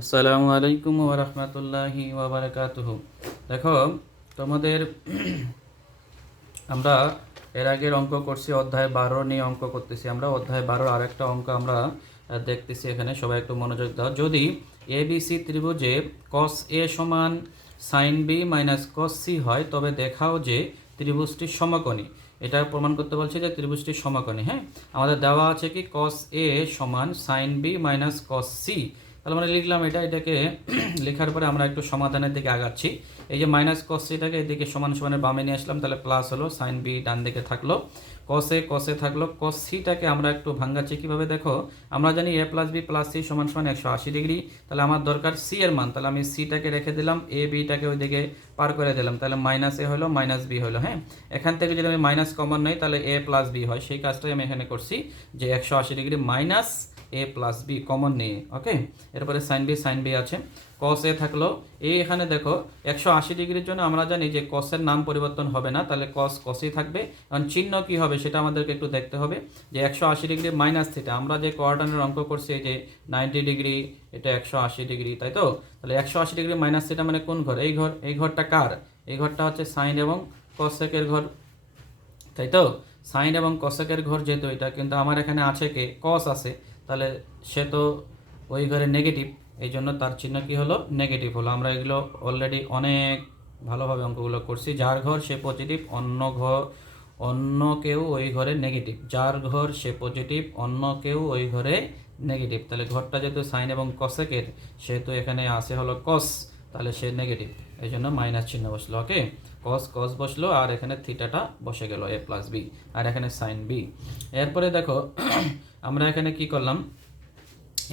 আসসালামু আলাইকুম ওয়া রাহমাতুল্লাহি ওয়া বারাকাতুহু। দেখো, তোমাদের আমরা এর আগের অঙ্ক করছি, অধ্যায় 12 নিয়ে অঙ্ক করতেছি। আমরা অধ্যায় 12 আরেকটা অঙ্ক আমরা দেখতেছি। এখানে সবাই একটু মনোযোগ দাও। যদি এবিসি ত্রিভুজে cos a সমান sin b minus cos c হয়, তবে দেখাও যে ত্রিভুজটি সমকোণী। এটা প্রমাণ করতে বলছে যে ত্রিভুজটি সমকোণী। হ্যাঁ, আমাদের দেওয়া আছে কি cos a সমান sin b minus cos c। তাহলে আমরা লিখলাম এটাকে লেখার পরে আমরা একটু সমাধানের দিকে আগাচ্ছি। এই যে মাইনাস cos সিটাকে এদিকে সমান সমানের বামে নিয়ে আসলাম, তাহলে প্লাস হলো, সাইন বি ডান দিকে থাকলো, cos এ থাকলো, cos সিটাকে আমরা একটু ভাঙাচ্ছি কীভাবে দেখো। আমরা জানি a plus B plus C সমান সমান 180 ডিগ্রি। তাহলে আমার দরকার সি এর মান, তাহলে আমি সিটাকে রেখে দিলাম, এ বিটাকে ওইদিকে পার করে দিলাম, তাহলে মাইনাস এ হলো মাইনাস বি হলো। হ্যাঁ, এখান থেকে যদি আমি মাইনাস কমন নেই তাহলে এ প্লাস বি হয়, সেই কাজটাই আমি এখানে করছি যে 180 ডিগ্রি মাইনাস এ প্লাস বি কমন নিয়ে। ওকে, এরপরে সাইন বি আছে, cos এ থাকলো। এই এখানে দেখো 180 ডিগ্রির জন্য আমরা জানি যে cos এর নাম পরিবর্তন হবে না, তাহলে cosই থাকবে। এখন চিহ্ন কি হবে সেটা আমাদেরকে একটু দেখতে হবে। যে 180 ডিগ্রি মাইনাস থিটা, আমরা যে কোয়ার্টারের অঙ্ক করছি এই যে 90 ডিগ্রি, এটা 180 ডিগ্রি, তাই তো। তাহলে 180 ডিগ্রি মাইনাস থিটা মানে কোন ঘর? এই ঘরটা কার? এই ঘরটা হচ্ছে সাইন এবং কসেকের ঘর, তাই তো। সাইন এবং কসেকের ঘর যেহেতু এটা, কিন্তু আমার এখানে আছে কে? কস আছে, তাহলে সে তো ওই ঘরে নেগেটিভ, এই জন্য তার চিহ্ন কি হলো? নেগেটিভ হলো। আমরা এগুলো অলরেডি অনেক ভালোভাবে অঙ্কগুলো করছি। যার ঘর সে পজিটিভ, অন্য কেউ ওই ঘরে নেগেটিভ। যার ঘর সে পজিটিভ, অন্য কেউ ওই ঘরে নেগেটিভ। তাহলে ঘরটা যেহেতু সাইন এবং কসেকের, সেহেতু এখানে আসে হলো কস, তাহলে সে নেগেটিভ, এই জন্য মাইনাস চিহ্ন বসলো। ওকে, কস বসলো, আর এখানে থিটাটা বসে গেল এ প্লাস বি, আর এখানে সাইন বি। এরপরে দেখো আমরা এখানে কি করলাম,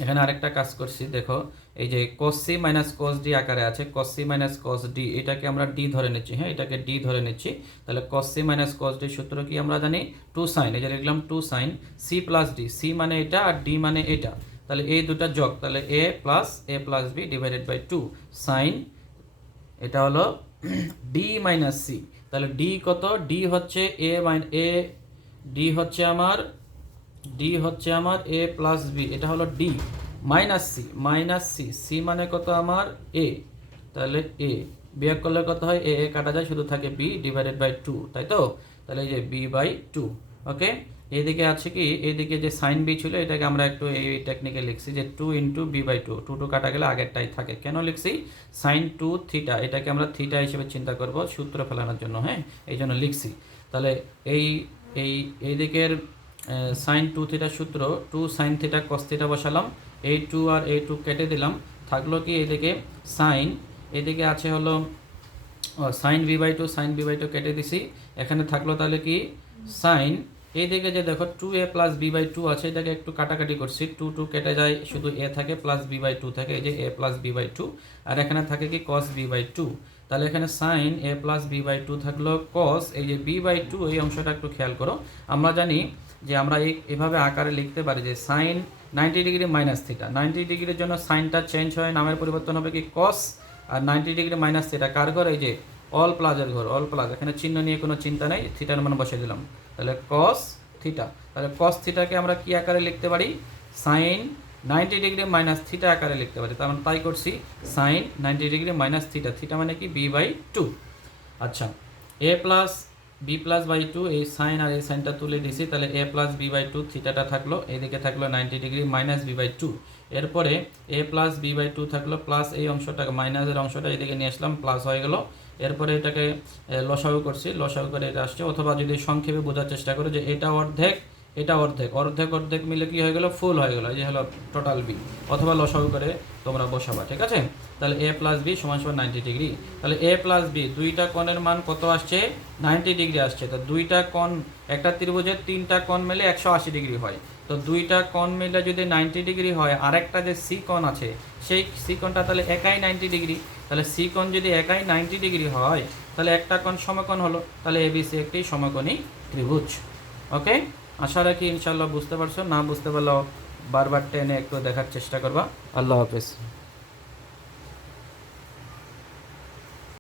এখানে আরেকটা কাজ করছি। দেখো, এই যে cos c minus cos d আকারে আছে, cos c minus cos d, এটাকে আমরা d ধরে নিচ্ছি। হ্যাঁ, এটাকে d ধরে নিচ্ছি। তাহলে cos c minus cos d সূত্র কি আমরা জানি? 2 sin, এই যে লিখলাম 2 sin c plus d, c মানে এটা আর d মানে এটা, তাহলে এই দুটা যোগ, তাহলে a প্লাস b ডিভাইডেড বাই 2 sin, এটা হলো d মাইনাস c। তাহলে d কত? d হচ্ছে d হচ্ছে আমার a প্লাস বি, এটা হলো d মাইনাস সি মানে কত? আমার a, তাহলে a বিয়োগ করলে কত হয়? a কাটা যায়, শুধু থাকে b ডিভাইডেড বাই 2, তাই তো। তাহলে এই যে b বাই 2। ওকে, এইদিকে আছে কি, এইদিকে যে সাইন বি ছিল এটাকে আমরা একটু এই টেকনিকে লিখছি যে 2 ইন্টু বি বাই 2, 2 কাটা গেলে আগেরটাই থাকে। কেন লিখছি? সাইন 2 থিটা, এটাকে আমরা থিটা হিসেবে চিন্তা করব সূত্র ফেলানোর জন্য। হ্যাঁ, এই জন্য লিখছি। তাহলে এই দিকের সাইন 2 থিটার সূত্র 2 সাইন থিটা কস থিটা বসালাম, এই 2 আর এই 2 কেটে দিলাম, থাকলো কি এইদিকে সাইন, এদিকে আছে হলো সাইন বি বাই 2 কেটে দিছি, এখানে থাকলো তাহলে কি সাইন। এইদিকে যে দেখো 2a প্লাস বি বাই 2 আছে, এটাকে একটু কাটাকাটি করছি, 2 কেটে যায়, শুধু a থাকে প্লাস বি বাই 2 থাকে, এই যে a প্লাস বি বাই 2, আর এখানে থাকে কি cos b বাই 2। তাহলে এখানে sine a plus B by 2 থাকলো, cos এই যে b বাই 2, এই অংশটা একটু খেয়াল করো। আমরা জানি যে আমরা এভাবে আকারে লিখতে পারি যে সাইন 90 ডিগ্রি মাইনাস থিটা, 90 ডিগ্রির জন্য সাইনটা চেঞ্জ হয়, নামের পরিবর্তন হবে কি cos, আর 90 ডিগ্রি মাইনাস থিটা কার ঘর? এই যে অল প্লাসের ঘর, অল প্লাস, এখানে চিহ্ন নিয়ে কোনো চিন্তা নেই, থিটার মান বসে দিলাম, তাহলে cos থিটা। তাহলে cos থিটাকে আমরা কি আকারে লিখতে পারি? সাইন 90 ডিগ্রি মাইনাস থিটা আকারে লিখতে পারি। তাই করছি sine 90 degree minus theta, theta মানে কি বি বাই 2। আচ্ছা, A plus B plus by 2, এই সাইন আর এই সাইনটা তুলে দিছি, তাহলে এ প্লাস বি বাই 2 থিটাটা থাকলো, এইদিকে থাকলো 90 ডিগ্রি মাইনাস বি বাই 2। এরপরে এ প্লাস বি বাই 2 থাকলো, প্লাস এই অংশটাকে মাইনাসের অংশটা এদিকে নিয়ে আসলাম, প্লাস হয়ে গেল। এরপরে এটাকে লসাগু করছি, লসাগু করে এটা আসছে, অথবা যদি সংক্ষেপে বোঝার চেষ্টা করো যে এটা অর্ধেক, এটা অর্ধেক মিলে কি হয়ে গেল? ফুল হয়ে গেল, এই যে হলো টোটাল বি, অথবা লসাগু করে তোমরা বসাবা, ঠিক আছে। তাহলে a প্লাস বি সমান 90 ডিগ্রি। তাহলে a প্লাস বি, দুইটা কোণের মান কত আসছে? 90 ডিগ্রি আসছে। তো দুইটা কোণ, একটা ত্রিভুজের 3টা কোণ মিলে 180 ডিগ্রি হয়, তো দুইটা কোণ মিলে যদি 90 ডিগ্রি হয়, আরেকটা যে সি কোণ আছে, সেই সি কোণটা তাহলে একাই 90 ডিগ্রি। তাহলে সি কোণ যদি একাই 90 ডিগ্রি হয়, তাহলে একটা কোণ সমকোণ হলো, তাহলে এবিসি একটি সমকোণী ত্রিভুজ। ওকে, আশা রাখি ইনশাল্লাহ বুঝতে পারছো। না বুঝতে পারলেও বারবার টেনে একটু দেখার চেষ্টা করবা। আল্লাহ হাফেজ।